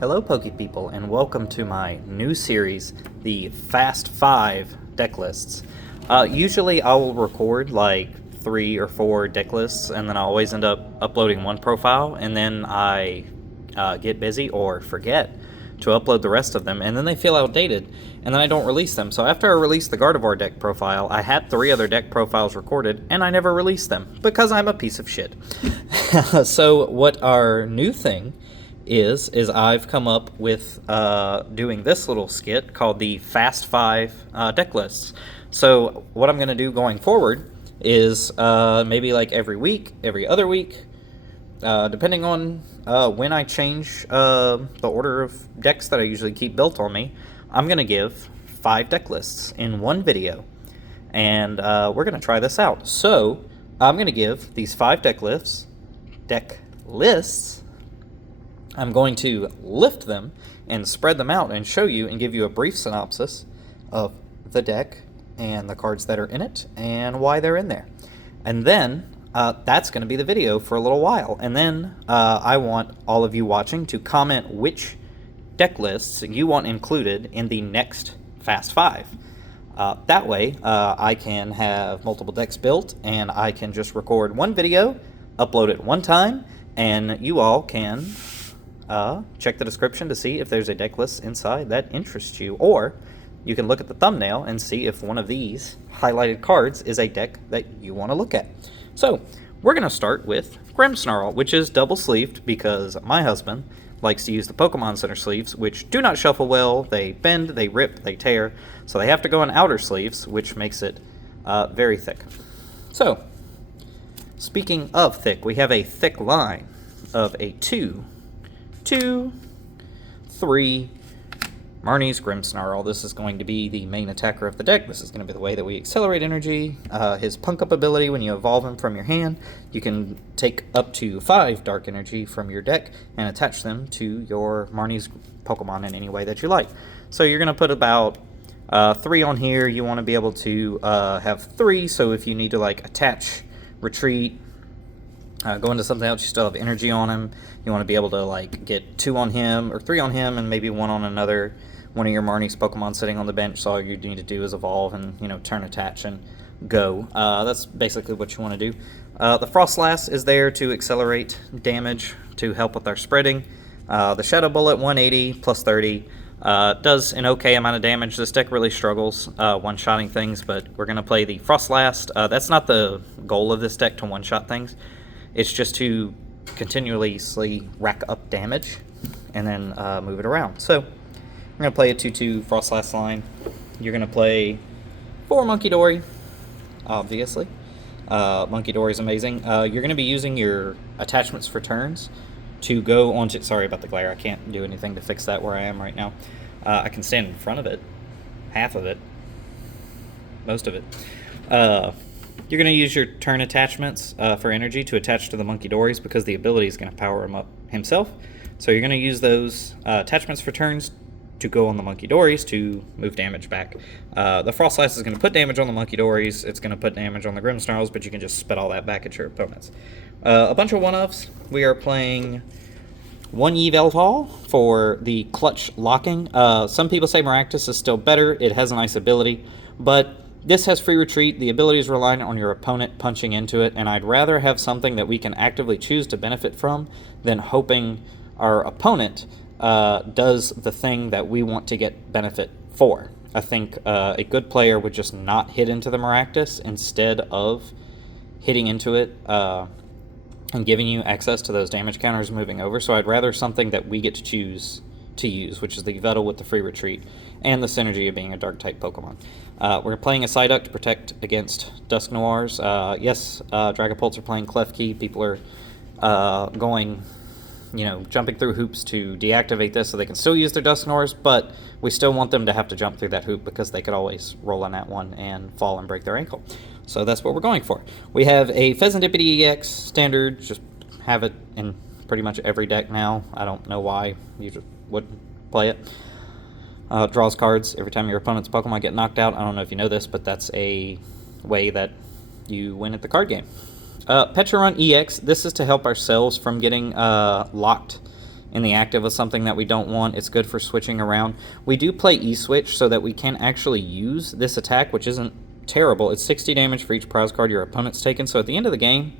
Hello, Poke People, and welcome to my new series, the Fast 5 deck lists. Usually, I will record like 3 or 4 deck lists, and then I always end up uploading one profile, and then I get busy or forget to upload the rest of them, and then they feel outdated, and then I don't release them. So after I released the Gardevoir deck profile, I had 3 other deck profiles recorded, and I never released them because I'm a piece of shit. So what our new thing is I've come up with doing this little skit called the Fast 5 deck lists. So what I'm going to do going forward is maybe like every week, every other week, depending on when I change the order of decks that I usually keep built on me, I'm going to give 5 deck lists in one video. And we're going to try this out. So I'm going to give these 5 deck lists. I'm going to lift them and spread them out and show you and give you a brief synopsis of the deck and the cards that are in it and why they're in there. And then that's going to be the video for a little while. And then I want all of you watching to comment which deck lists you want included in the next Fast 5. That way, I can have multiple decks built, and I can just record one video, upload it one time, and you all can check the description to see if there's a deck list inside that interests you, or you can look at the thumbnail and see if one of these highlighted cards is a deck that you want to look at. So, we're going to start with Grimmsnarl, which is double-sleeved because my husband likes to use the Pokemon Center sleeves, which do not shuffle well. They bend, they rip, they tear, so they have to go in outer sleeves, which makes it very thick. So, speaking of thick, we have a thick line of a 2, 3, Marnie's Grimmsnarl. This is going to be the main attacker of the deck. This is going to be the way that we accelerate energy. His Punk Up ability, when you evolve him from your hand, you can take up to 5 dark energy from your deck and attach them to your Marnie's Pokemon in any way that you like. So you're going to put about 3 on here. You want to be able to have 3, so if you need to like attach, retreat, go into something else, you still have energy on him. You want to be able to like get 2 on him or 3 on him and maybe 1 on another one of your Marnie's Pokemon sitting on the bench. So all you need to do is evolve and, you know, turn, attach, and go. That's basically what you want to do. The Frostlass is there to accelerate damage to help with our spreading. The Shadow Bullet 180 plus 30 does an okay amount of damage. This deck really struggles one-shotting things, but we're going to play the Frostlass. That's not the goal of this deck, to one-shot things. It's just to continuously rack up damage and then move it around. So we're going to play a 2-2 Frostlass line. You're going to play 4 Munkidori, obviously. Munkidori is amazing. You're going to be using your attachments for turns to go onto... Sorry about the glare. I can't do anything to fix that where I am right now. I can stand in front of it. Half of it. Most of it. You're going to use your turn attachments for energy to attach to the Munkidoris because the ability is going to power him up himself. So you're going to use those attachments for turns to go on the Munkidoris to move damage back. The Frostlass is going to put damage on the Munkidoris. It's going to put damage on the Grimmsnarls, but you can just spit all that back at your opponents. A bunch of one-offs. We are playing 1 Yveltal for the clutch locking. Some people say Maractus is still better. It has a nice ability, but this has free retreat. The ability is reliant on your opponent punching into it, and I'd rather have something that we can actively choose to benefit from than hoping our opponent does the thing that we want to get benefit for. I think a good player would just not hit into the Maractus instead of hitting into it and giving you access to those damage counters moving over. So I'd rather something that we get to choose to use, which is the Yveltal with the free retreat and the synergy of being a dark-type Pokemon. We're playing a Psyduck to protect against Dusknoirs. Yes, Dragapults are playing Klefki. People are going, you know, jumping through hoops to deactivate this so they can still use their Dusknoirs, but we still want them to have to jump through that hoop because they could always roll on that one and fall and break their ankle. So that's what we're going for. We have a Pheasantipede EX standard. Just have it in pretty much every deck now. I don't know why you just wouldn't play it. Draws cards every time your opponent's Pokemon get knocked out. I don't know if you know this, but that's a way that you win at the card game. Pecharunt EX, this is to help ourselves from getting locked in the active of something that we don't want. It's good for switching around. We do play E-Switch so that we can actually use this attack, which isn't terrible. It's 60 damage for each prize card your opponent's taken. So at the end of the game,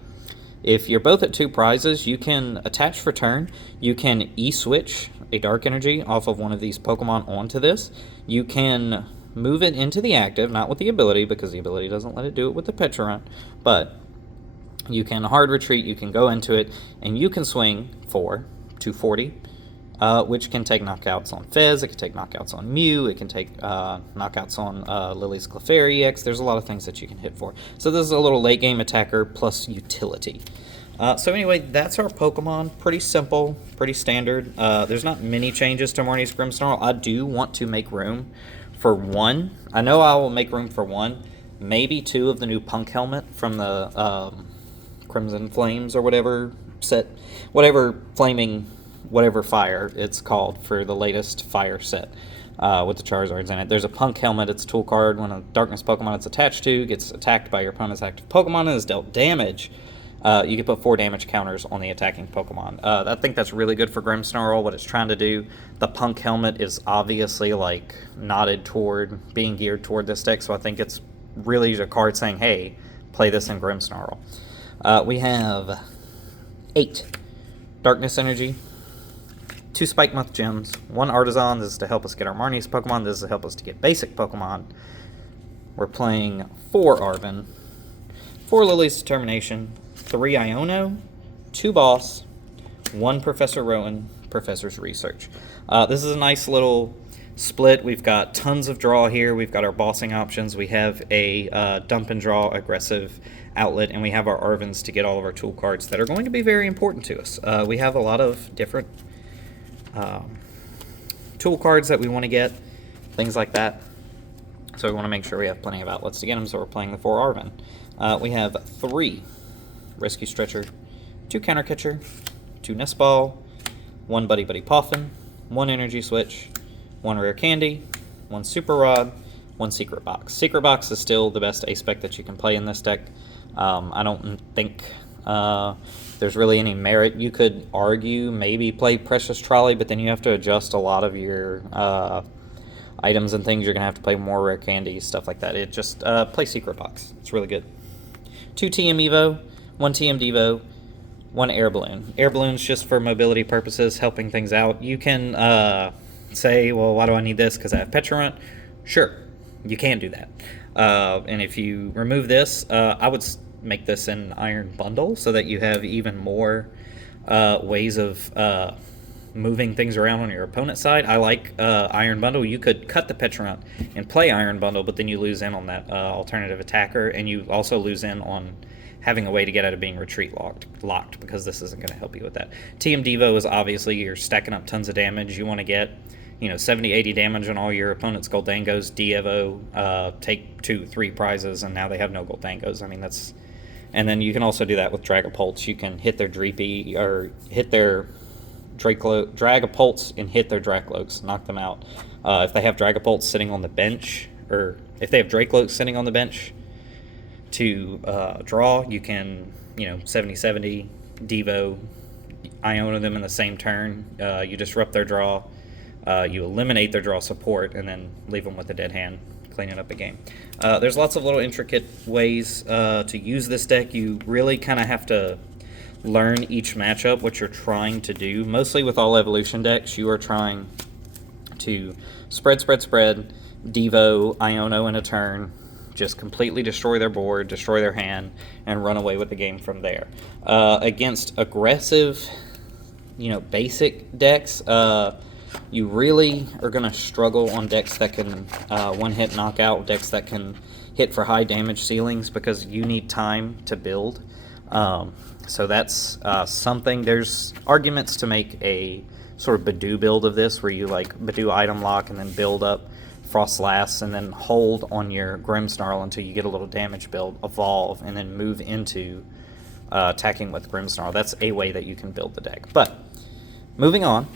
if you're both at 2 prizes, you can attach for turn. You can E-Switch a Dark Energy off of one of these Pokemon onto this. You can move it into the active, not with the ability, because the ability doesn't let it do it with the Pecharunt, but you can hard retreat, you can go into it, and you can swing for 240, which can take knockouts on Fez, it can take knockouts on Mew, it can take knockouts on Lily's Clefairy EX. There's a lot of things that you can hit for. So this is a little late game attacker plus utility. So anyway, that's our Pokemon. Pretty simple, pretty standard. There's not many changes to Marnie's Grimmsnarl. I do want to make room for one. I know I will make room for one, maybe 2 of the new Punk Helmet from the Crimson Flames or whatever set, whatever flaming, whatever fire it's called for the latest fire set with the Charizards in it. There's a Punk Helmet. It's a tool card. When a Darkness Pokemon it's attached to gets attacked by your opponent's active Pokemon and is dealt damage, you can put 4 damage counters on the attacking Pokemon. I think that's really good for Grimmsnarl, what it's trying to do. The Punk Helmet is obviously like nodded toward being geared toward this deck, so I think it's really a card saying, hey, play this in Grimmsnarl. We have 8 Darkness Energy, 2 Spikemuth Gems, 1 Artisan. This is to help us get our Marnie's Pokemon. This is to help us to get basic Pokemon. We're playing 4 Arven, 4 Lily's Determination, 3 Iono, 2 Boss, 1 Professor Rowan, Professor's Research. This is a nice little split. We've got tons of draw here. We've got our bossing options. We have a dump and draw aggressive outlet, and we have our Arvens to get all of our tool cards that are going to be very important to us. We have a lot of different tool cards that we want to get, things like that. So we want to make sure we have plenty of outlets to get them, so we're playing the 4 Arven. We have 3 Rescue Stretcher, 2 Counter Catcher, 2 Nest Ball, 1 Buddy Buddy Poffin, 1 Energy Switch, 1 Rare Candy, 1 Super Rod, 1 Secret Box. Secret Box is still the best A-Spec that you can play in this deck. I don't think there's really any merit. You could argue maybe play Precious Trolley, but then you have to adjust a lot of your items and things. You're going to have to play more Rare Candy, stuff like that. It just play Secret Box. It's really good. 2 TM Evo, 1 TM Devo, 1 Air Balloon. Air Balloon's just for mobility purposes, helping things out. You can say, well, why do I need this? Because I have Pecharunt. Sure, you can do that. And if you remove this, I would make this an Iron Bundle so that you have even more ways of moving things around on your opponent's side. I like Iron Bundle. You could cut the Pecharunt and play Iron Bundle, but then you lose in on that alternative attacker, and you also lose in on having a way to get out of being retreat locked, because this isn't going to help you with that. TM Devo is obviously you're stacking up tons of damage. You want to get 70, 80 damage on all your opponent's Goldangos. Devo, take 2, 3 prizes, and now they have no Goldangos. I mean, that's... And then you can also do that with Dragapults. You can hit their Dreepy, or hit their Dragapults and hit their Dracloaks, knock them out. If they have Dragapults sitting on the bench, or if they have Dracloaks sitting on the bench to draw, you can, 70-70, Devo, Iona them in the same turn. You disrupt their draw, you eliminate their draw support, and then leave them with a dead hand, cleaning up the game. There's lots of little intricate ways to use this deck. You really kind of have to learn each matchup, what you're trying to do. Mostly with all evolution decks, you are trying to spread, Devo, Iono in a turn, just completely destroy their board, destroy their hand, and run away with the game from there. Against aggressive, basic decks, you really are going to struggle on decks that can one-hit knockout, decks that can hit for high damage ceilings, because you need time to build. So that's something. There's arguments to make a sort of Badoo build of this, where you Badoo item lock and then build up Frostlass and then hold on your Grimmsnarl until you get a little damage build, evolve, and then move into attacking with Grimmsnarl. That's a way that you can build the deck. But moving on,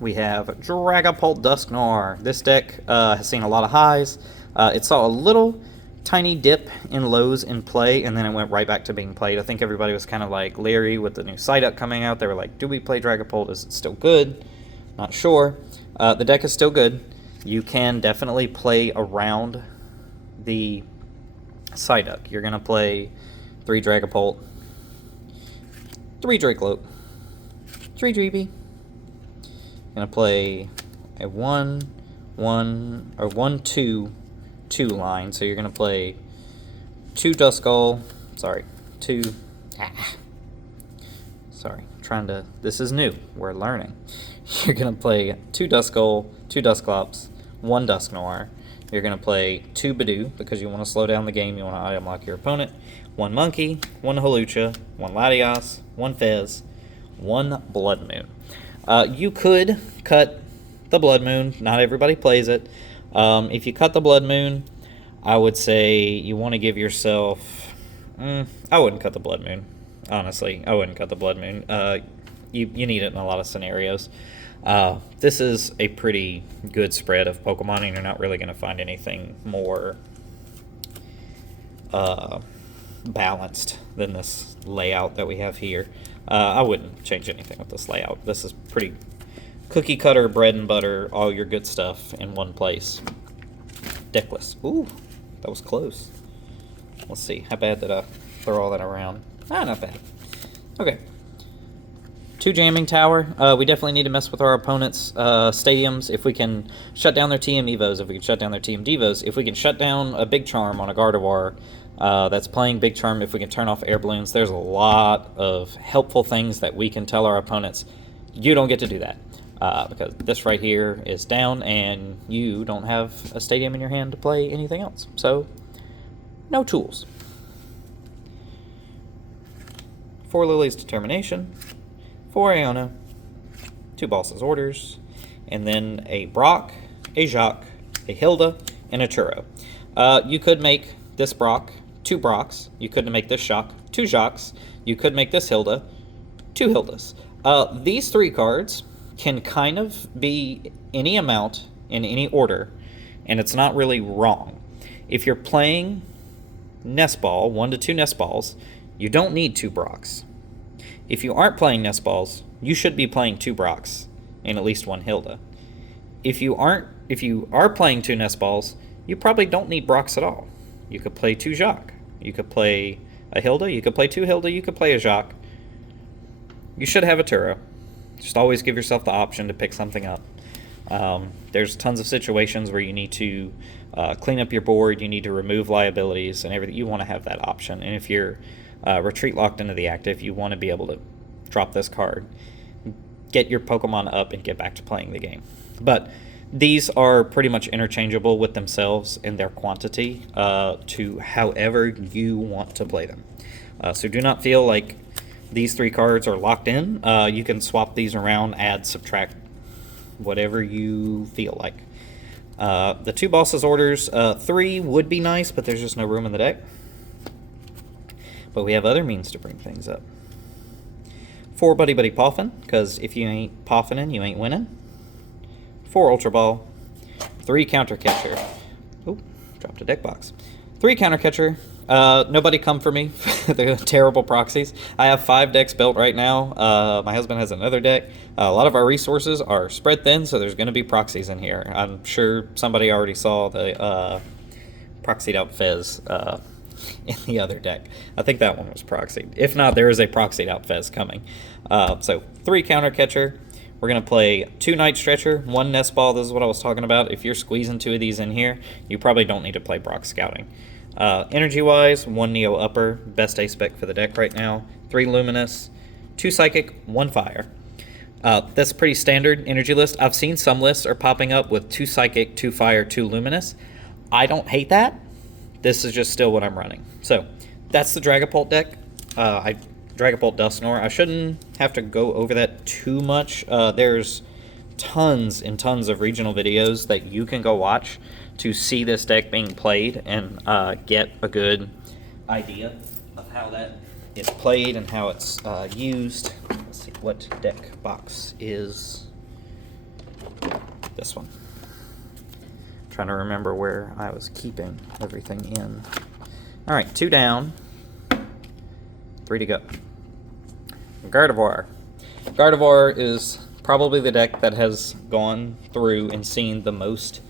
we have Dragapult Dusknoir. This deck has seen a lot of highs. It saw a little tiny dip in lows in play, and then it went right back to being played. I think everybody was kind of like leery with the new Psyduck coming out. They were like, do we play Dragapult? Is it still good? Not sure. The deck is still good. You can definitely play around the Psyduck. You're going to play 3 Dragapult, 3 Drakloak, 3 Dreepy. You're going to play a 1-2 line, so you're going to play 2 Duskull, this is new, we're learning. You're going to play 2 Duskull, 2 Dusclops, 1 Dusknoir. You're going to play 2 Bidoof, because you want to slow down the game, you want to item lock your opponent, 1 Monkey, 1 Hawlucha, 1 Latias, 1 Fez, 1 Blood Moon. You could cut the Blood Moon, not everybody plays it. If you cut the Blood Moon, I would say you want to give yourself... I wouldn't cut the Blood Moon, honestly. I wouldn't cut the Blood Moon. You need it in a lot of scenarios. This is a pretty good spread of Pokemon, and you're not really going to find anything more balanced than this layout that we have here. I wouldn't change anything with this layout. This is pretty cookie cutter, bread and butter, all your good stuff in one place. Deckless. Ooh, that was close. Let's see, how bad did I throw all that around? Not bad. Okay. 2 Jamming Tower. We definitely need to mess with our opponents' stadiums. If we can shut down their TM Evos, if we can shut down their TM Devos, if we can shut down a Big Charm on a Gardevoir that's playing Big Charm, if we can turn off air balloons, there's a lot of helpful things that we can tell our opponents. You don't get to do that. Because this right here is down, and you don't have a stadium in your hand to play anything else. So, no tools. 4 Lily's Determination, 4 Aeona, 2 Boss's Orders, and then a Brock, a Jacques, a Hilda, and a Churro. You could make this Brock 2 Brocks. You could make this Jacques 2 Jacques. You could make this Hilda 2 Hildas. These 3 cards can kind of be any amount in any order, and it's not really wrong. If you're playing Nest Ball, 1 to 2 Nest Balls, you don't need 2 Brocks. If you aren't playing Nest Balls, you should be playing 2 Brocks and at least 1 Hilda. If you are playing 2 Nest Balls, you probably don't need Brocks at all. You could play 2 Jacques. You could play a Hilda, you could play 2 Hilda, you could play a Jacques. You should have a Turo. Just always give yourself the option to pick something up. There's tons of situations where you need to clean up your board, you need to remove liabilities and everything. You want to have that option. And if you're retreat locked into the active, you want to be able to drop this card, get your Pokemon up, and get back to playing the game. But these are pretty much interchangeable with themselves in their quantity to however you want to play them. So do not feel like these 3 cards are locked in. You can swap these around, add, subtract, whatever you feel like. The 2 Boss's Orders, 3 would be nice, but there's just no room in the deck. But we have other means to bring things up. 4 Buddy Buddy Poffin, because if you ain't Poffin'in', you ain't winning. 4 Ultra Ball. 3 Counter Catcher. Oop, dropped a deck box. 3 Counter Catcher. Nobody come for me. They're terrible proxies. I have 5 decks built right now. My husband has another deck. A lot of our resources are spread thin, so there's going to be proxies in here. I'm sure somebody already saw the proxied out Fez in the other deck. I think that one was proxied. If not, there is a proxied out Fez coming. So 3 Counter Catcher. We're going to play 2 Night Stretcher, 1 Nest Ball. This is what I was talking about. If you're squeezing 2 of these in here, you probably don't need to play Brock Scouting. Energy-wise, 1 Neo Upper, best A-Spec for the deck right now. 3 Luminous, 2 Psychic, 1 Fire. That's a pretty standard energy list. I've seen some lists are popping up with 2 Psychic, 2 Fire, 2 Luminous. I don't hate that. This is just still what I'm running. So, that's the Dragapult deck. Dragapult Dusknoir. I shouldn't have to go over that too much. There's tons and tons of regional videos that you can go watch to see this deck being played and get a good idea of how that is played and how it's used. Let's see, what deck box is this one? Trying to remember where I was keeping everything in. All right, 2 down, 3 to go. Gardevoir. Gardevoir is probably the deck that has gone through and seen the most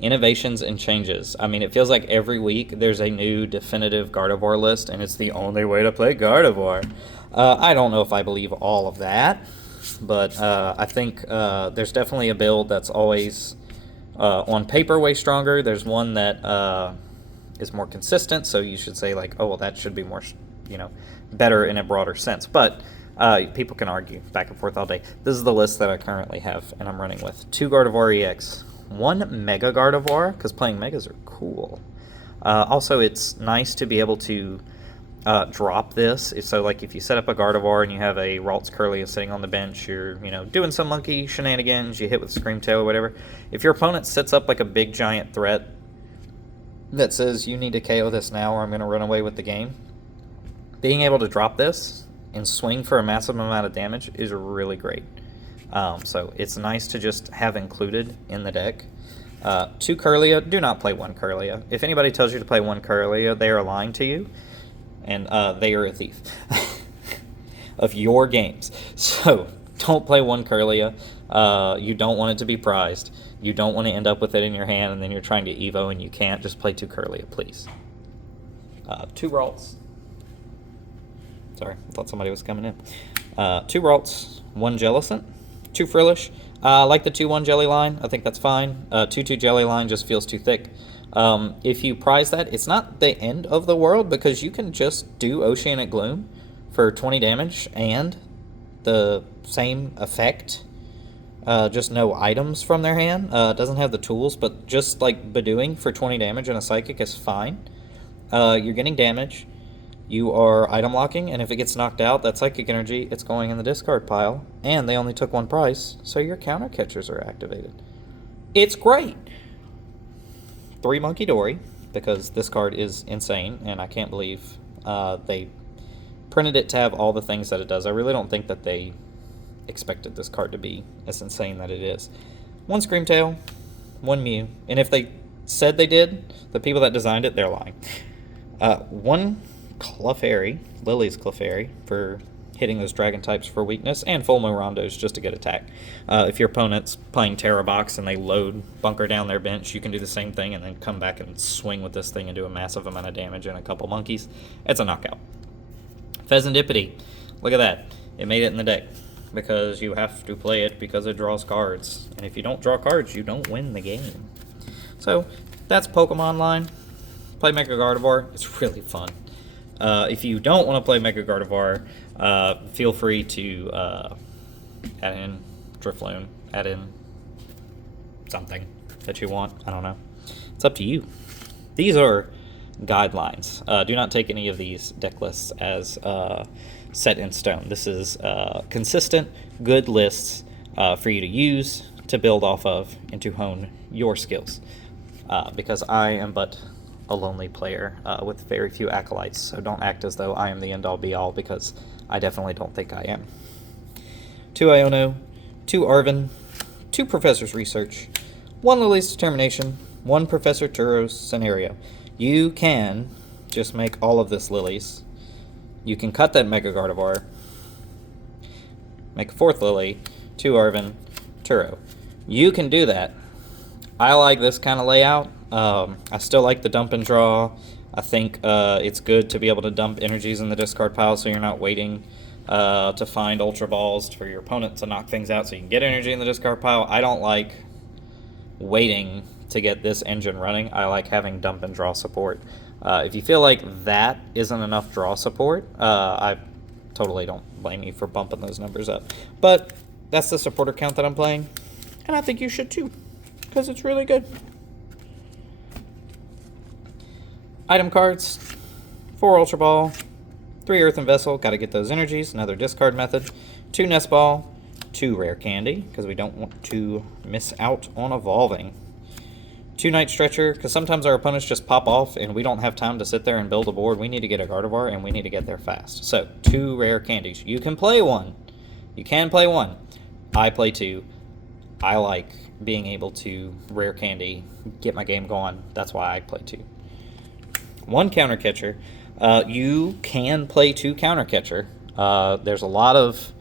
innovations and changes. I mean, it feels like every week there's a new definitive Gardevoir list, and it's the only way to play Gardevoir. I don't know if I believe all of that, but I think there's definitely a build that's always on paper way stronger. There's one that is more consistent, so you should say like, oh well, that should be more, better in a broader sense. But people can argue back and forth all day. This is the list that I currently have, and I'm running with 2 Gardevoir EX, 1 Mega Gardevoir, because playing Megas are cool. Also, it's nice to be able to drop this. So, like, if you set up a Gardevoir and you have a Ralts Curlia sitting on the bench, you're, doing some monkey shenanigans, you hit with Screamtail or whatever. If your opponent sets up, like, a big giant threat that says, you need to KO this now or I'm going to run away with the game, being able to drop this and swing for a massive amount of damage is really great. So it's nice to just have included in the deck. 2 Curlia, do not play 1 Curlia. If anybody tells you to play 1 Curlia, they are lying to you, and they are a thief of your games. So don't play 1 Curlia. You don't want it to be prized. You don't want to end up with it in your hand and then you're trying to Evo and you can't. Just play 2 Curlia, please. 2 Ralts. Sorry, I thought somebody was coming in. 2 Ralts, 1 Jellicent, 2 Frillish. I like the 2-1 Jelly line. I think that's fine. 2-2 Jelly line just feels too thick. If you prize that, it's not the end of the world because you can just do Oceanic Gloom for 20 damage and the same effect. Just no items from their hand. Doesn't have the tools, but just like Badooing for 20 damage and a Psychic is fine. You're getting damage. You are item locking, and if it gets knocked out, that Psychic Energy, it's going in the discard pile, and they only took 1 price, so your counter catchers are activated. It's great! 3 Munkidori, because this card is insane, and I can't believe they printed it to have all the things that it does. I really don't think that they expected this card to be as insane that it is. 1 Screamtail, 1 Mew, and if they said they did, the people that designed it, they're lying. 1 Clefairy, Lily's Clefairy, for hitting those dragon types for weakness, and full Rondos just to get attack. If your opponent's playing Terra Box and they load Bunker down their bench, you can do the same thing and then come back and swing with this thing and do a massive amount of damage and a couple monkeys. It's a knockout. Pheasantipity, look at that. It made it in the deck because you have to play it because it draws cards. And if you don't draw cards, you don't win the game. So that's Pokemon line. Play Mega Gardevoir. It's really fun. If you don't want to play Mega Gardevoir, feel free to add in Drifloon, add in something that you want. I don't know. It's up to you. These are guidelines. Do not take any of these deck lists as set in stone. This is consistent, good lists for you to use, to build off of, and to hone your skills. Because I am but a lonely player with very few acolytes, so don't act as though I am the end-all be-all, because I definitely don't think I am. 2 Iono, 2 Arven, 2 Professor's Research, 1 Lily's Determination, 1 Professor Turo's Scenario. You can just make all of this Lilies. You can cut that Mega Gardevoir, make a 4th Lily, 2 Arven, Turo. You can do that. I like this kind of layout. I still like the dump and draw. I think it's good to be able to dump energies in the discard pile so you're not waiting to find Ultra Balls for your opponent to knock things out so you can get energy in the discard pile. I don't like waiting to get this engine running. I like having dump and draw support. If you feel like that isn't enough draw support, I totally don't blame you for bumping those numbers up. But that's the supporter count that I'm playing, and I think you should too, because it's really good. Item cards, 4 Ultra Ball, 3 Earthen Vessel, gotta get those energies, another discard method, 2 Nest Ball, 2 Rare Candy, because we don't want to miss out on evolving, 2 Night Stretcher, because sometimes our opponents just pop off and we don't have time to sit there and build a board. We need to get a Gardevoir and we need to get there fast. So 2 Rare Candies. You can play 1. You can play 1. I play 2. I like being able to rare candy, get my game going. That's why I play 2. 1 counter catcher. You can play 2 counter catcher. There's a lot of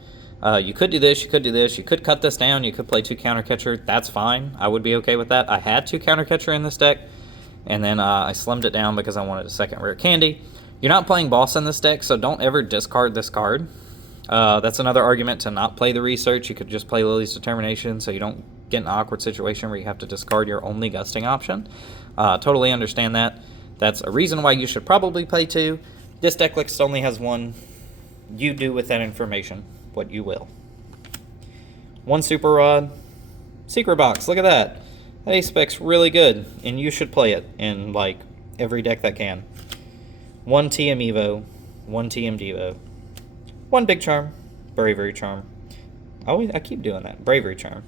you could do this, you could do this, you could cut this down, you could play 2 counter catcher. That's fine. I would be okay with that. I had 2 counter catcher in this deck, and then I slimmed it down because I wanted a second rare candy. You're not playing boss in this deck, so don't ever discard this card. That's another argument to not play the research. You could just play Lily's Determination so you don't get in an awkward situation where you have to discard your only gusting option. Totally understand that. That's a reason why you should probably play 2. This deck list only has 1. You do with that information what you will. 1 Super Rod. Secret Box, look at that. That aspec's really good, and you should play it in, like, every deck that can. 1 TM Evo. 1 TM Devo. 1 Big Charm. Bravery Charm. I keep doing that. Bravery Charm.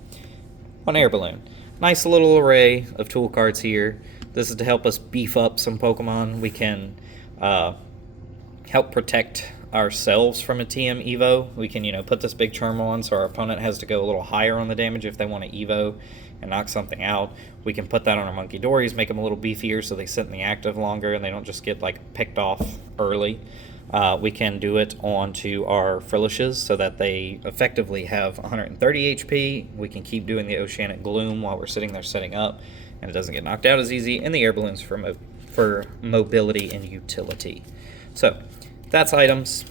1 Air Balloon. Nice little array of tool cards here. This is to help us beef up some Pokemon. We can help protect ourselves from a TM Evo. We can, put this Big Charm on so our opponent has to go a little higher on the damage if they want to Evo and knock something out. We can put that on our Monkey Dories, make them a little beefier so they sit in the active longer and they don't just get, picked off early. We can do it onto our Frillishes so that they effectively have 130 HP. We can keep doing the Oceanic Gloom while we're sitting there setting up, and it doesn't get knocked out as easy. And the Air Balloons for mobility and utility. So that's items.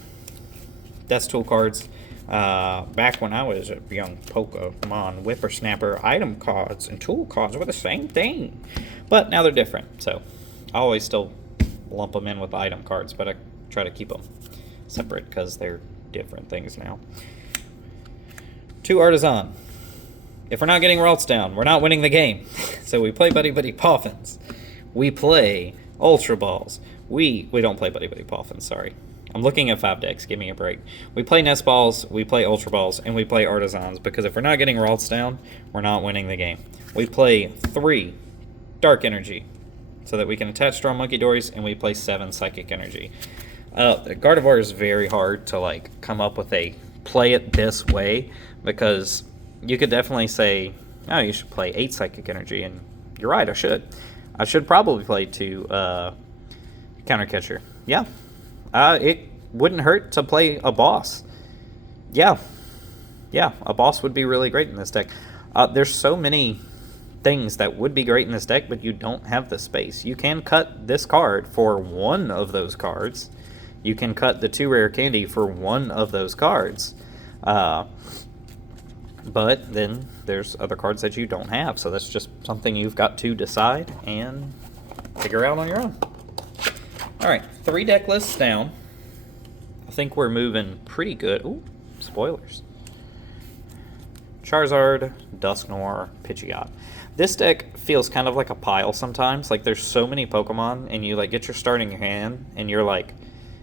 That's tool cards. Back when I was a young Pokemon whippersnapper, item cards and tool cards were the same thing. But now they're different, so I always still lump them in with item cards, but I try to keep them separate because they're different things now. 2 Artisan. If we're not getting Ralts down, we're not winning the game. So we play Buddy Buddy Poffins. We play Ultra Balls. We don't play Buddy Buddy Poffins, sorry. I'm looking at 5 decks, give me a break. We play Nest Balls, we play Ultra Balls, and we play Artisans, because if we're not getting Ralts down, we're not winning the game. We play 3 Dark Energy, so that we can attach to our Monkey Dories, and we play 7 Psychic Energy. Gardevoir is very hard to come up with a play it this way, because you could definitely say, oh, you should play 8 Psychic Energy, and you're right, I should. I should probably play 2 Counter Catcher. Yeah. It wouldn't hurt to play a boss. Yeah, a boss would be really great in this deck. There's so many things that would be great in this deck, but you don't have the space. You can cut this card for 1 of those cards. You can cut the 2 rare candy for 1 of those cards. But then there's other cards that you don't have, so that's just something you've got to decide and figure out on your own. Alright, 3 deck lists down. I think we're moving pretty good. Ooh, spoilers. Charizard, Dusknoir, Pidgeot. This deck feels kind of like a pile sometimes. There's so many Pokemon, and you get your starting hand, and you're like,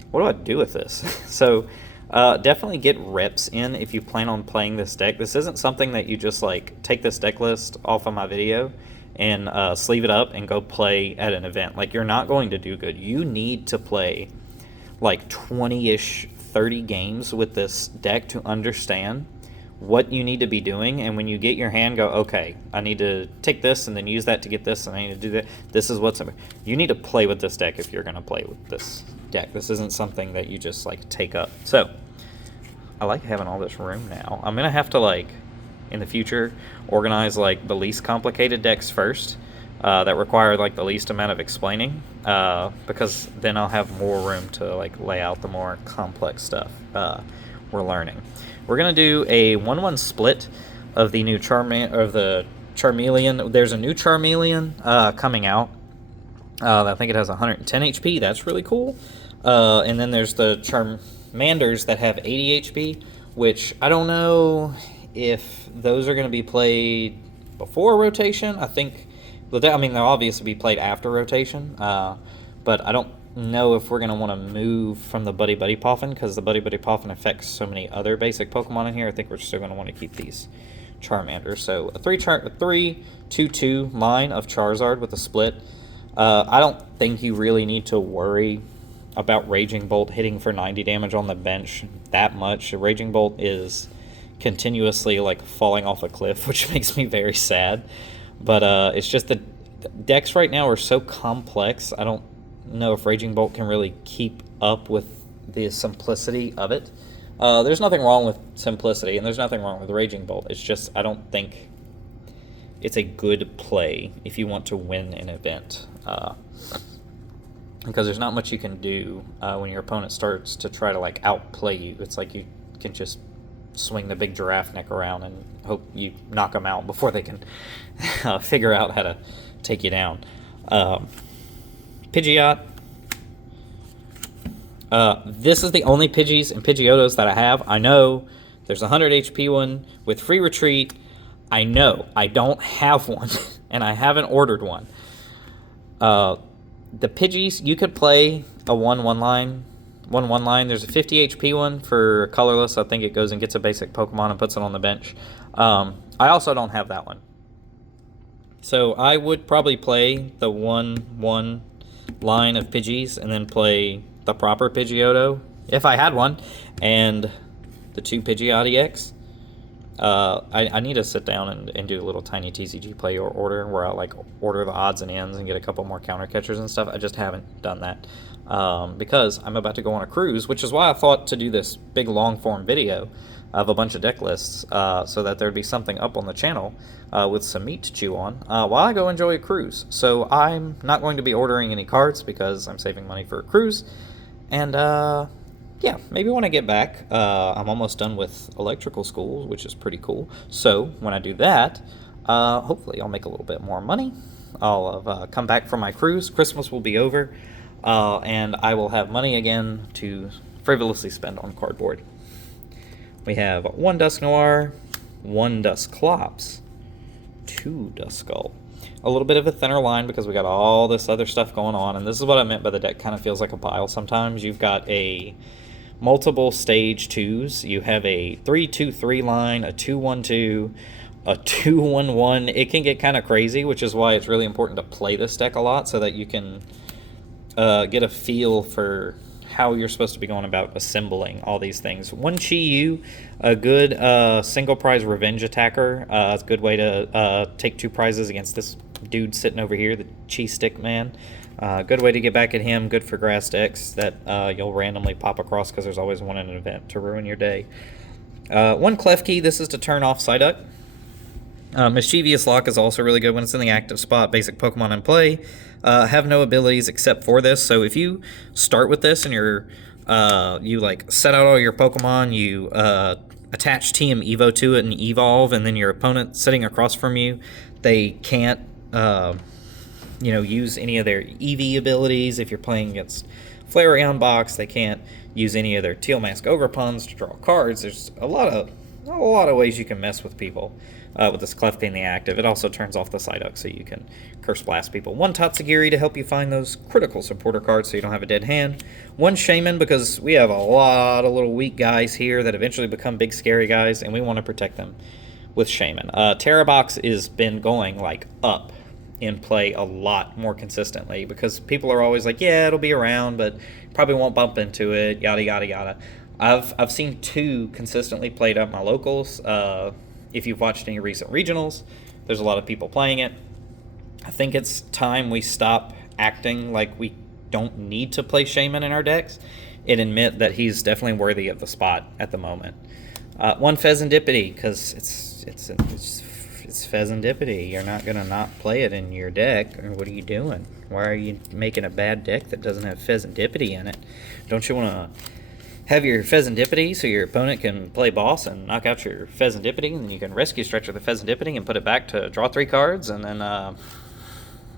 what do I do with this? So definitely get reps in if you plan on playing this deck. This isn't something that you just take this deck list off of my video and sleeve it up and go play at an event. You're not going to do good. You need to play 20-ish, 30 games with this deck to understand what you need to be doing, and when you get your hand, go, okay, I need to take this and then use that to get this, and I need to do that. This is what's... You need to play with this deck if you're going to play with this deck. This isn't something that you just, take up. So, I like having all this room now. I'm going to have to, in the future, organize, the least complicated decks first that require, the least amount of explaining, because then I'll have more room to, lay out the more complex stuff we're learning. We're going to do a 1-1 split of the new Charmeleon. There's a new Charmeleon coming out. I think it has 110 HP. That's really cool. And then there's the Charmanders that have 80 HP, which I don't know if those are going to be played before rotation. I think, they'll obviously be played after rotation, but I don't know if we're going to want to move from the Buddy Buddy Poffin, because the Buddy Buddy Poffin affects so many other basic Pokemon in here. I think we're still going to want to keep these Charmanders. So a 3-2-2 line of Charizard with a split. I don't think you really need to worry about Raging Bolt hitting for 90 damage on the bench that much. Raging Bolt is continuously like falling off a cliff, which makes me very sad. But it's just the decks right now are so complex. I don't know if Raging Bolt can really keep up with the simplicity of it. There's nothing wrong with simplicity, and there's nothing wrong with Raging Bolt. It's just I don't think it's a good play if you want to win an event. Because there's not much you can do when your opponent starts to try to like outplay you. It's like you can just swing the big giraffe neck around and hope you knock them out before they can figure out how to take you down. Pidgeot. This is the only Pidgeys and Pidgeotos that I have. I know there's a 100 HP one with free retreat. I know I don't have one, and I haven't ordered one. The Pidgeys, you could play a 1/1 line. There's a 50 HP one for colorless. I think it goes and gets a basic Pokemon and puts it on the bench. I also don't have that one. So I would probably play the 1/1 line of Pidgeys and then play the proper Pidgeotto, if I had one, and the 2 Pidgeot EX. I need to sit down and do a little tiny TCG play or order where I like order the odds and ends and get a couple more counter catchers and stuff. I just haven't done that because I'm about to go on a cruise, which is why I thought to do this big long form video of a bunch of deck lists so that there'd be something up on the channel with some meat to chew on while I go enjoy a cruise. So I'm not going to be ordering any cards because I'm saving money for a cruise. And yeah, maybe when I get back, I'm almost done with electrical school, which is pretty cool. So when I do that, hopefully I'll make a little bit more money. I'll have come back from my cruise. Christmas will be over, and I will have money again to frivolously spend on cardboard. We have 1 Dusknoir, 1 Dusclops, 2 Duskull. A little bit of a thinner line because we got all this other stuff going on, and this is what I meant by the deck kind of feels like a pile sometimes. You've got a multiple stage 2s. You have a 3-2-3 line, a 2-1-2, a 2-1-1. It can get kind of crazy, which is why it's really important to play this deck a lot so that you can get a feel for how you're supposed to be going about assembling all these things. 1 Chi-Yu, a good single prize revenge attacker. It's a good way to take 2 prizes against this dude sitting over here, the Chi Stick Man. Good way to get back at him. Good for grass decks that you'll randomly pop across because there's always one in an event to ruin your day. 1 Klefki, this is to turn off Psyduck. Mischievous Lock is also really good when it's in the active spot. Basic Pokemon in play have no abilities except for this. So if you start with this and you like set out all your Pokemon, you attach TM Evo to it and evolve, and then your opponent sitting across from you, they can't use any of their EV abilities. If you're playing against Flareon Box, they can't use any of their Teal Mask Ogerpuns to draw cards. There's a lot of ways you can mess with people with this Klefki in the active. It also turns off the Psyduck so you can Curse Blast people. 1 Tatsugiri to help you find those critical supporter cards so you don't have a dead hand. 1 Shaman because we have a lot of little weak guys here that eventually become big scary guys, and we want to protect them with Shaman. Terrabox has been going like up in play a lot more consistently because people are always like, yeah, it'll be around, but probably won't bump into it, yada yada yada. I've seen 2 consistently played at my locals. If you've watched any recent regionals, there's a lot of people playing it. I think it's time we stop acting like we don't need to play Shaman in our decks and admit that he's definitely worthy of the spot at the moment. 1 Pheasantipity, because it's Pheasantipity. You're not going to not play it in your deck. What are you doing? Why are you making a bad deck that doesn't have Pheasantipity in it? Don't you want to have your Pheasantipity so your opponent can play boss and knock out your Pheasantipity, and then you can rescue Stretcher the Pheasantipity and put it back to draw 3 cards, and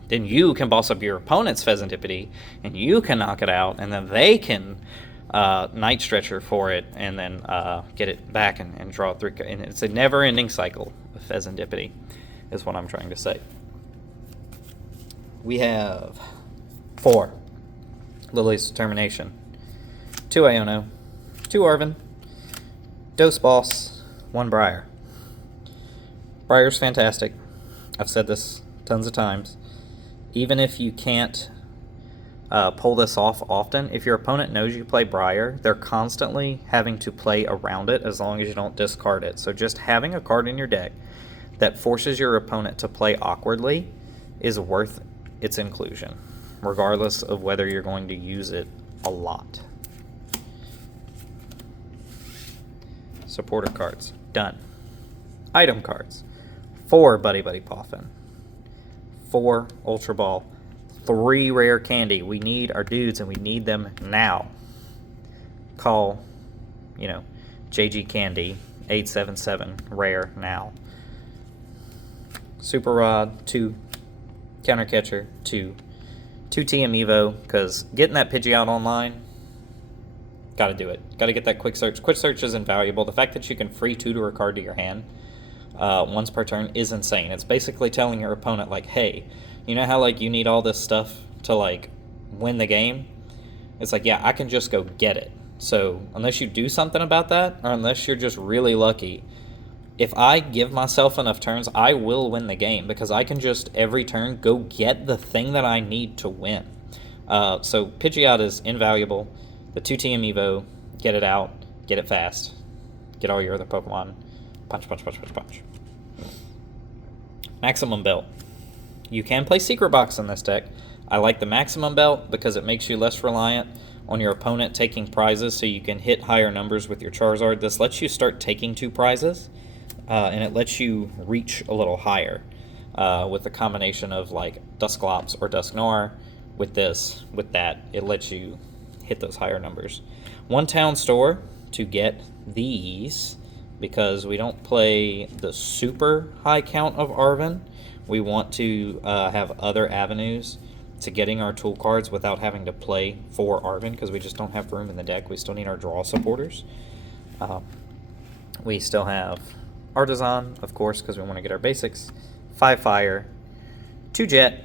then you can boss up your opponent's Pheasantipity, and you can knock it out, and then they can Night Stretcher for it, and then get it back and draw 3 cards. And it's a never-ending cycle of Pheasantipity, is what I'm trying to say. We have 4 Lily's Determination, 2 Iono, 2 Arven, Dose Boss, 1 Briar. Briar's fantastic. I've said this tons of times. Even if you can't pull this off often. If your opponent knows you play Briar, they're constantly having to play around it as long as you don't discard it. So just having a card in your deck that forces your opponent to play awkwardly is worth its inclusion, regardless of whether you're going to use it a lot. Supporter cards, done. Item cards, 4 Buddy Buddy Poffin, 4 Ultra Ball, 3 Rare Candy. We need our dudes and we need them now. Call, JG Candy, 877, rare now. Super Rod, 2. Counter Catcher, 2. 2 TM Evo, because getting that Pidgeot online, gotta do it. Gotta get that Quick Search. Quick Search is invaluable. The fact that you can free tutor a card to your hand once per turn is insane. It's basically telling your opponent, like, hey, you know how, you need all this stuff to, win the game? It's like, yeah, I can just go get it. So, unless you do something about that, or unless you're just really lucky, if I give myself enough turns, I will win the game, because I can just, every turn, go get the thing that I need to win. So, Pidgeot is invaluable. The 2 TM Evo, get it out, get it fast, get all your other Pokemon, punch, punch, punch, punch, punch. Maximum Belt. You can play Secret Box in this deck. I like the Maximum Belt because it makes you less reliant on your opponent taking prizes, so you can hit higher numbers with your Charizard. This lets you start taking 2 prizes, and it lets you reach a little higher with the combination of Dusclops or Dusknoir. With this, with that, it lets you hit those higher numbers. 1 Town Store to get these, because we don't play the super high count of Arven. We want to have other avenues to getting our tool cards without having to play for Arven, because we just don't have room in the deck. We still need our draw supporters. We still have Artisan, of course, because we want to get our basics. 5 Fire, 2 Jet,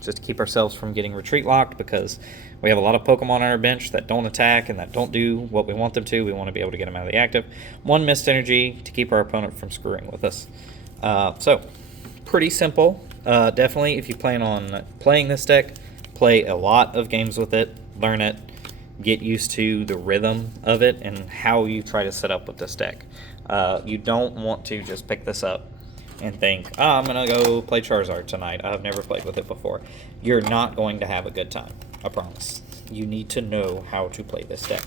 just to keep ourselves from getting retreat locked, because we have a lot of Pokemon on our bench that don't attack and that don't do what we want them to. We want to be able to get them out of the active. 1 Mist Energy to keep our opponent from screwing with us. So, pretty simple. Definitely, if you plan on playing this deck, play a lot of games with it, learn it, get used to the rhythm of it and how you try to set up with this deck. You don't want to just pick this up and think, oh, I'm going to go play Charizard tonight. I've never played with it before. You're not going to have a good time, I promise. You need to know how to play this deck.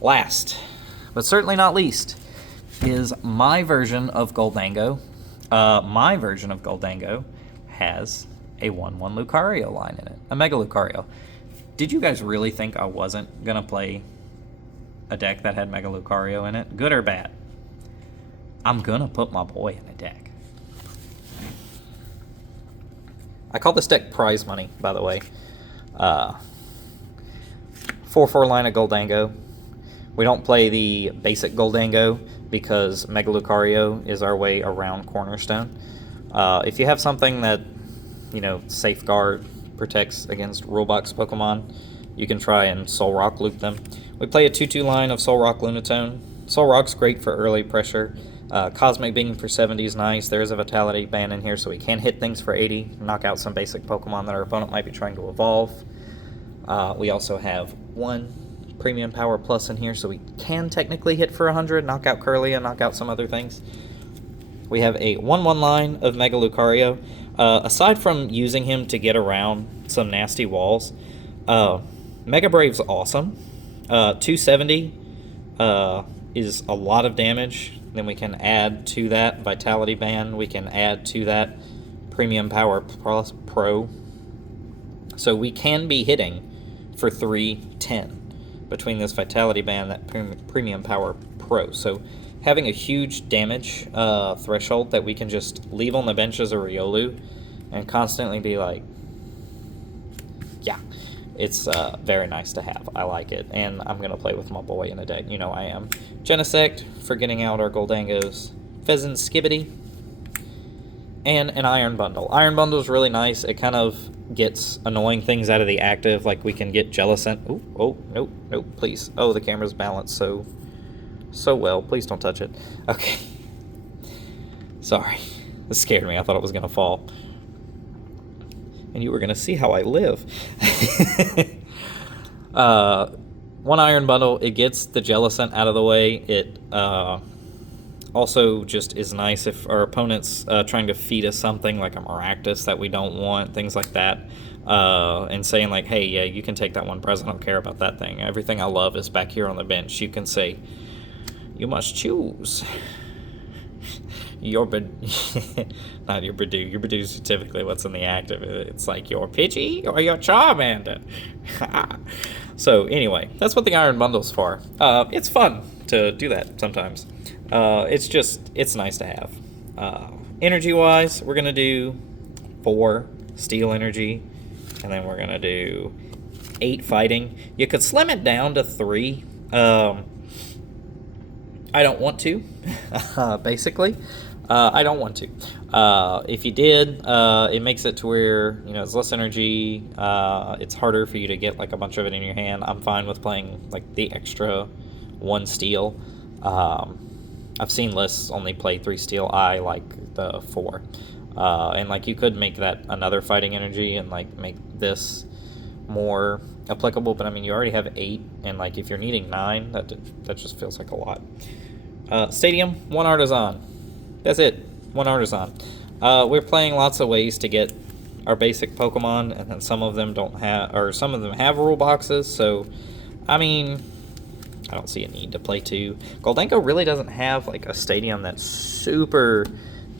Last, but certainly not least, is my version of Goldango. My version of Goldango has a 1/1 Lucario line in it, a Mega Lucario. Did you guys really think I wasn't going to play a deck that had Mega Lucario in it? Good or bad? I'm going to put my boy in a deck. I call this deck prize money, by the way. 4/4 line of Goldango. We don't play the basic Goldango because Mega Lucario is our way around Cornerstone. If you have something that, safeguard, protects against Rulebox Pokemon, you can try and Solrock loop them. We play a 2/2 line of Solrock Lunatone. Solrock's great for early pressure. Cosmic Beam for 70 is nice. There is a Vitality ban in here, so we can hit things for 80, knock out some basic Pokemon that our opponent might be trying to evolve. We also have 1 Premium Power Plus in here, so we can technically hit for 100, knock out Kirlia, knock out some other things. We have a 1/1 line of Mega Lucario. Aside from using him to get around some nasty walls, Mega Brave's awesome. 270 is a lot of damage. Then we can add to that Vitality Ban. We can add to that Premium Power Plus Pro. So we can be hitting for 310 between this Vitality Ban and that Premium Power Pro. So having a huge damage threshold that we can just leave on the bench as a Riolu and constantly be like, yeah, it's very nice to have. I like it, and I'm going to play with my boy in a deck. You know I am. Genesect for getting out our Goldangos. Pheasant Skibidi. And an Iron Bundle. Iron Bundle is really nice. It kind of gets annoying things out of the active, like we can get Jellicent. Ooh, oh, nope, please. Oh, the camera's balanced so well. Please don't touch it. Okay. Sorry. This scared me. I thought it was going to fall. And and you were going to see how I live. One iron bundle, it gets the Jellicent out of the way. It also just is nice if our opponent's trying to feed us something like a Maractus that we don't want, things like that. And saying like, hey, yeah, you can take that one prize. I don't care about that thing. Everything I love is back here on the bench. You can say, you must choose. Not your Bidoof. Your Bidoof is typically what's in the active. It's like your Pidgey or your Charmander. So anyway, that's what the Iron Bundle's for. It's fun to do that sometimes. It's nice to have. Energy-wise, we're going to do 4 Steel Energy, and then we're going to do 8 Fighting. You could slim it down to 3. I don't want to, basically. I don't want to. If you did, it makes it to where, it's less energy. It's harder for you to get, like, a bunch of it in your hand. I'm fine with playing, like, the extra 1 steel. I've seen lists only play 3 steel. I like the 4. And, like, you could make that another fighting energy and, like, make this more applicable. But, I mean, you already have 8. And, like, if you're needing 9, that just feels like a lot. Stadium, 1 Artisan. That's it. 1 Artisan. We're playing lots of ways to get our basic Pokemon, and then some of them don't have, or some of them have rule boxes, so, I mean, I don't see a need to play 2. Gholdengo really doesn't have, like, a stadium that super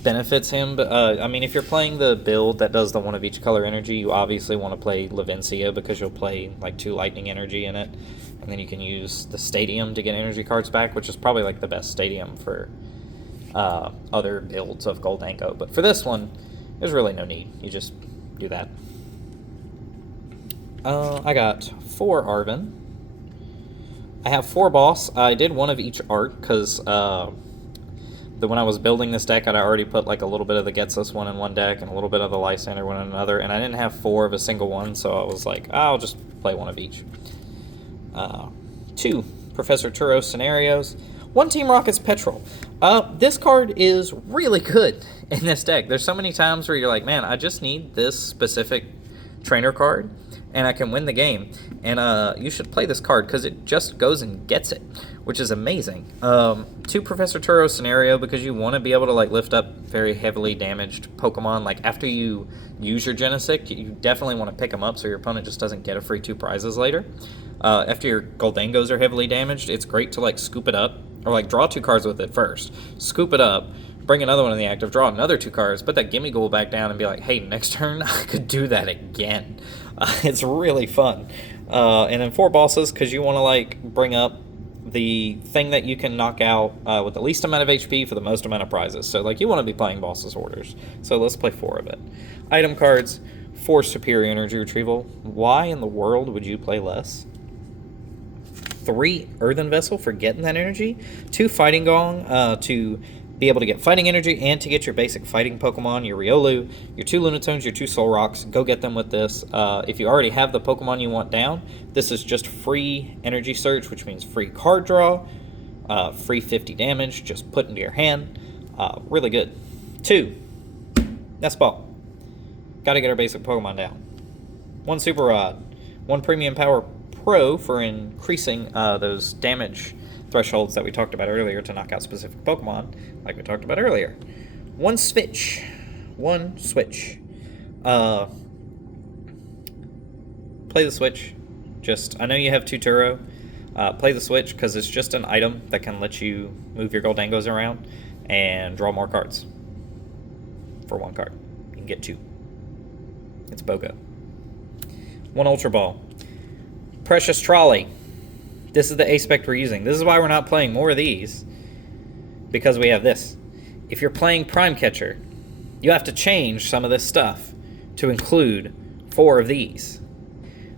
benefits him, but, I mean, if you're playing the build that does the 1 of each color energy, you obviously want to play Levincia, because you'll play, like, 2 lightning energy in it, and then you can use the stadium to get energy cards back, which is probably, like, the best stadium for other builds of Gholdengo. But for this one, there's really no need. You just do that. I got 4 Arven. I have 4 Boss. I did 1 of each art because when I was building this deck, I'd already put like a little bit of the Ghetsis one in one deck and a little bit of the Lysander one in another, and I didn't have 4 of a single one, so I was like, I'll just play 1 of each. 2 Professor Turo Scenarios. 1 Team Rocket's Petrol. This card is really good in this deck. There's so many times where you're like, man, I just need this specific trainer card, and I can win the game. And you should play this card, because it just goes and gets it, which is amazing. 2 Professor Turo Scenario, because you want to be able to like lift up very heavily damaged Pokemon. Like, after you use your Genesect, you definitely want to pick them up so your opponent just doesn't get a free 2 prizes later. After your Gholdengos are heavily damaged, it's great to like scoop it up, or like draw 2 cards with it first, scoop it up, bring another one in the active, draw another 2 cards, put that Gimmighoul back down, and be like, hey, next turn I could do that again. It's really fun. And then 4 Bosses, because you want to like bring up the thing that you can knock out with the least amount of HP for the most amount of prizes. So like you want to be playing Bosses orders. So let's play 4 of it. Item cards, 4 Superior Energy Retrieval. Why in the world would you play less? 3 Earthen Vessel for getting that energy, 2 Fighting Gong to be able to get fighting energy and to get your basic fighting Pokemon, your Riolu, your 2 Lunatones, your 2 Solrocks. Go get them with this. If you already have the Pokemon you want down, this is just free energy search, which means free card draw, free 50 damage, just put into your hand. Really good. 2 Nest Ball. Gotta get our basic Pokemon down. 1 Super Rod, 1 Premium Power Pro for increasing those damage thresholds that we talked about earlier to knock out specific Pokemon, like we talked about earlier. 1 Switch. 1 Switch. Play the Switch. I know you have 2 Turo. Play the Switch, because it's just an item that can let you move your Gholdengos around and draw more cards. For 1 card. You can get 2. It's BOGO. 1 Ultra Ball. Precious Trolley. This is the aspect we're using. This is why we're not playing more of these, because we have this. If you're playing Prime Catcher, you have to change some of this stuff to include 4 of these.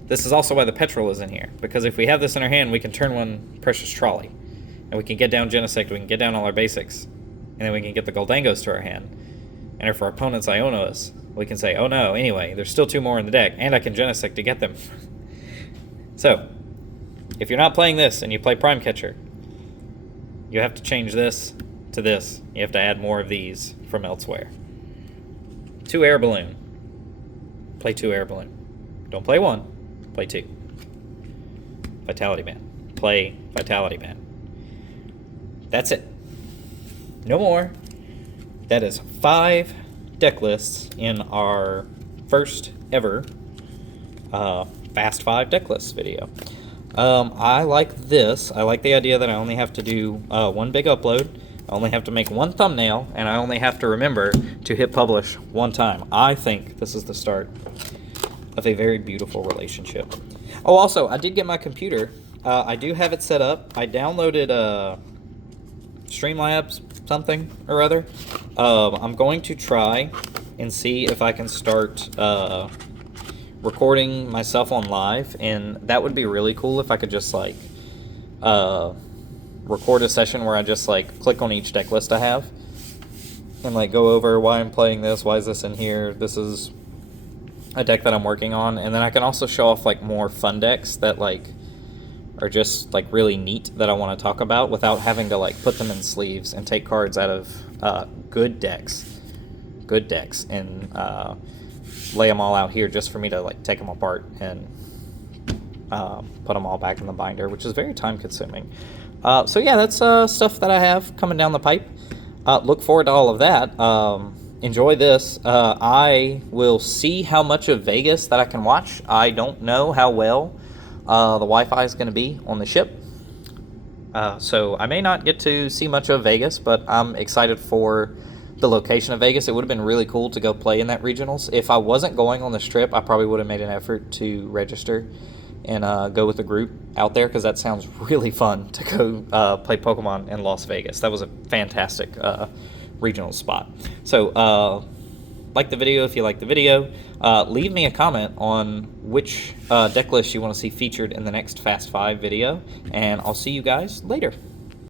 This is also why the Petrol is in here, because if we have this in our hand, we can turn 1 Precious Trolley, and we can get down Genesect, we can get down all our basics, and then we can get the Gholdengos to our hand. And if our opponent's Iono's, we can say, oh no, anyway, there's still 2 more in the deck, and I can Genesect to get them. So, if you're not playing this and you play Prime Catcher, you have to change this to this. You have to add more of these from elsewhere. 2 Air Balloon. play 2 air balloon. Don't play 1, play 2. Vitality Band. Play Vitality Band. That's it. No more. That is 5 deck lists in our first ever Fast 5 deck lists video. I like this. I like the idea that I only have to do 1 big upload. I only have to make 1 thumbnail, and I only have to remember to hit publish 1 time. I think this is the start of a very beautiful relationship. Oh, also, I did get my computer. I do have it set up. I downloaded Streamlabs something or other. I'm going to try and see if I can start recording myself on live, and that would be really cool if I could just like record a session where I just like click on each deck list I have and like go over why I'm playing this, why is this in here, this is a deck that I'm working on, and then I can also show off like more fun decks that like are just like really neat that I want to talk about without having to like put them in sleeves and take cards out of good decks and lay them all out here just for me to like take them apart and put them all back in the binder, which is very time consuming. So yeah, that's stuff that I have coming down the pipe. Look forward to all of that. Enjoy this. I will see how much of Vegas that I can watch. I don't know how well the Wi-Fi is going to be on the ship. So I may not get to see much of Vegas, but I'm excited for the location of Vegas. It would have been really cool to go play in that regionals. If I wasn't going on this trip, I probably would have made an effort to register and go with the group out there, because that sounds really fun to go play Pokemon in Las Vegas. That was a fantastic regional spot. So like the video if you like the video. Leave me a comment on which deck list you want to see featured in the next Fast 5 video, and I'll see you guys later.